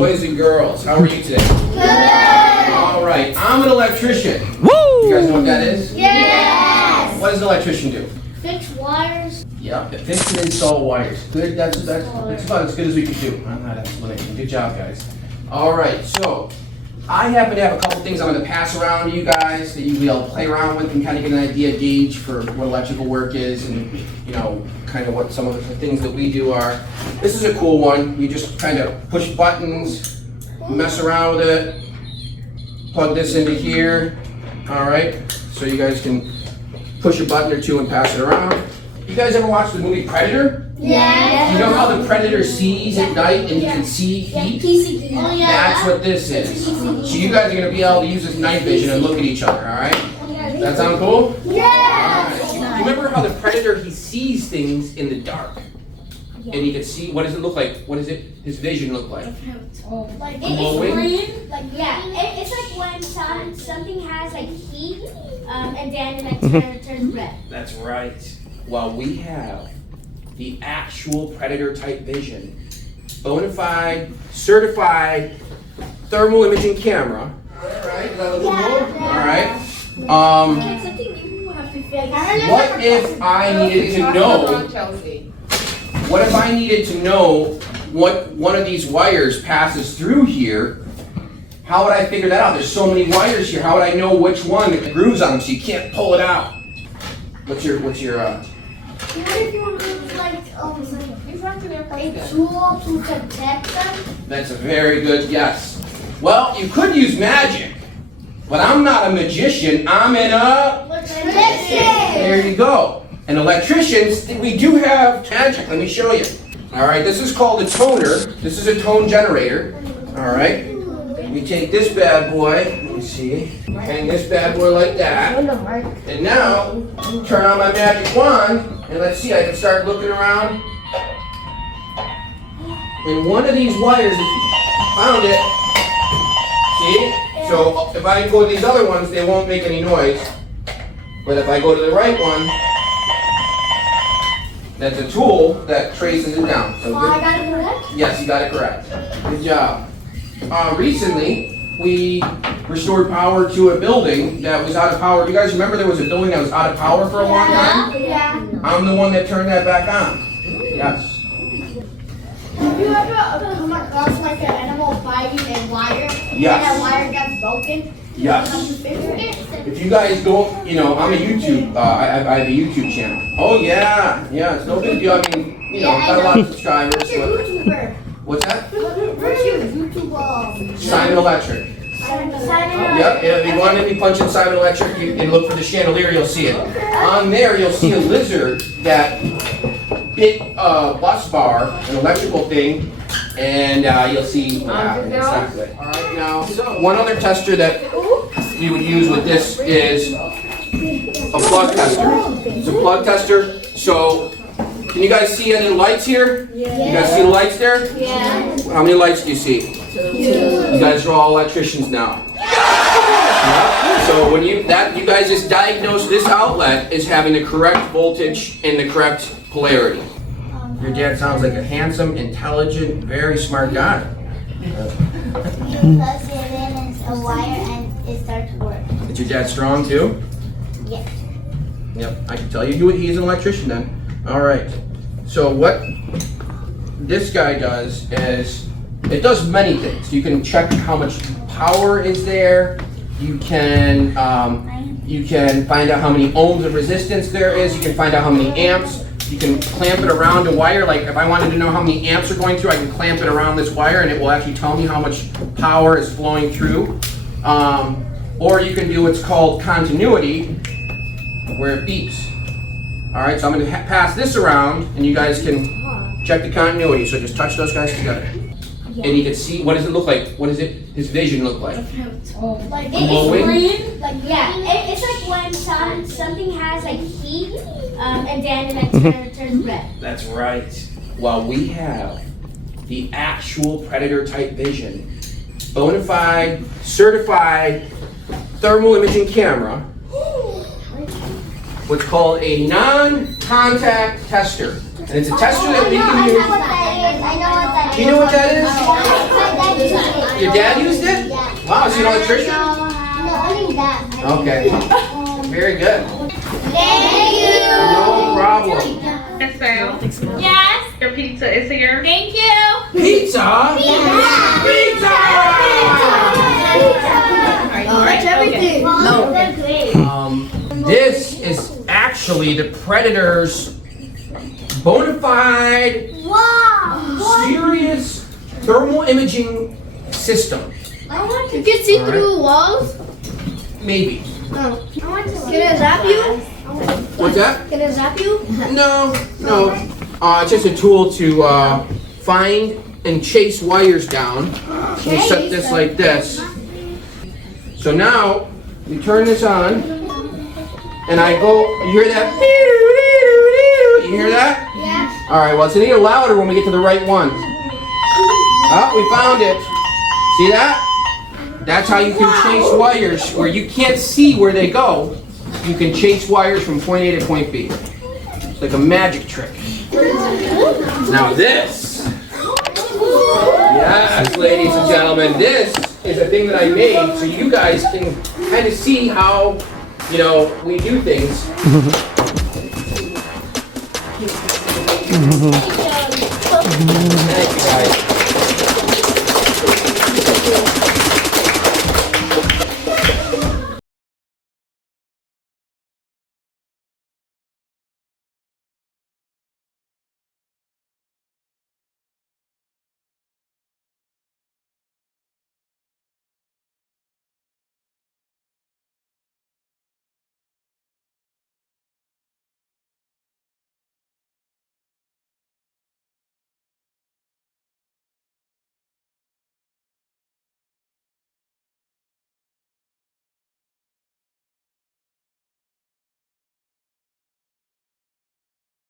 Boys and girls, how are you today? Good. All right, I'm an electrician. Woo! You guys know what that is? Yes. What does an electrician do? Fix wires. Yeah, fix and install wires. Good, that's about as good as we could do on that explanation. Good job, guys. All right, so I happen to have a couple things I'm going to pass around to you guys that you will play around with and kind of get an idea, gauge for what electrical work is and, you know, kind of what some of the things that we do are. This is a cool one. You just kind of push buttons, mess around with it, plug this into here. All right, so you guys can push a button or two and pass it around. You guys ever watched the movie Predator? Yes. You know how the Predator sees at night and you can see heat? Oh, yeah. That's what this is. So you guys are going to be able to use this night vision and look at each other, all right? That sound cool? Yeah. You remember how the Predator, he sees things in the dark? And he can see, what does it look like? What does his vision look like? Like Glowing? it's like when something has like heat, and then it turns red. That's right. Well, we have the actual Predator type vision, bona fide, certified thermal imaging camera. All right, is that looking cool? All right. What if I needed to know? What if I needed to know what one of these wires passes through here? How would I figure that out? There's so many wires here. How would I know which one the grooves on them so you can't pull it out? What's your What if you want to use like a tool to detect them? That's a very good guess. Well, you could use magic, but I'm not a magician. I'm an There you go. And electricians, we do have magic. Let me show you. All right, this is called a toner. This is a tone generator. All right. We take this bad boy. Let me see. Hang this bad boy like that. And now, turn on my magic wand, and let's see. I can start looking around. And one of these wires, found it. See? So if I go to these other ones, they won't make any noise. But if I go to the right one, that's a tool that traces it down. So I got it correct? yes, you got it correct. Good job. Recently, we restored power to a building that was out of power. You guys remember there was a building that was out of power for a long time? Yeah. I'm the one that turned that back on. Yes. Have you ever come across like an animal biting a wire? Yes. And that wire got broken? Yes. How you fix it? If you guys go, you know, I'm a YouTube, I have a YouTube channel. Oh yeah, it's no big deal. I mean, you know, Yeah, got a I lot know. of subscribers. What's your But, YouTuber? what's that? What's your YouTube? Simon Electric. Simon. Yep, and if you want to be punching Simon Electric, you can look for the chandelier, you'll see it. On there, you'll see a lizard that bit a bus bar, an electrical thing, and you'll see what happened. It's not good. All right, now, one other tester that we would use with this is a plug tester. It's a plug tester. So, can you guys see any lights here? You guys see the lights there? Yeah. How many lights do you see? You guys are all electricians now. Yeah. So when you guys just diagnose this outlet as having the correct voltage and the correct polarity. Your dad sounds like a handsome, intelligent, very smart guy. You plug it in as a wire and it starts to work. Is your dad strong too? Yes. Yep, I can tell you he's an electrician then. All right. So what this guy does is, it does many things. You can check how much power is there. You can find out how many ohms of resistance there is. You can find out how many amps. You can clamp it around a wire. Like if I wanted to know how many amps are going through, I can clamp it around this wire and it will actually tell me how much power is flowing through. Or you can do what's called continuity, where it beeps. All right, so I'm going to pass this around and you guys can check the continuity. So just touch those guys together. And you can see, what does it look like? What does his vision look like? Like Glowing? it's like when something has like heat, and then it turns red. That's right. Well, we have the actual Predator type vision, bona fide, certified thermal imaging camera, what's called a non-contact tester. And it's a tester that we can use. I know what that is. Do you know what that is? My dad used it. Your dad used it? Yeah. Wow, is he an electrician? No, only that. Okay. Very good. Thank you. No problem. Raphael, Yes. your pizza is here. Thank you. Pizza? Pizza! That's everything. No. They're great. This is actually the Predator's bona fide, Wow. serious thermal imaging system. I want to. You can see All right. through the walls. Maybe. I want to. Can it zap you? What's that? Can it zap you? No. It's just a tool to find and chase wires down. We set this like this. So now we turn this on, and I go. You hear that? You hear that? Yeah. All right. Well, it's a little louder when we get to the right one. Oh, we found it. See that? That's how you can chase wires where you can't see where they go. You can chase wires from point A to point B. It's like a magic trick. Now this, yes, ladies and gentlemen, this is a thing that I made so you guys can kind of see how, we do things. Thank you guys.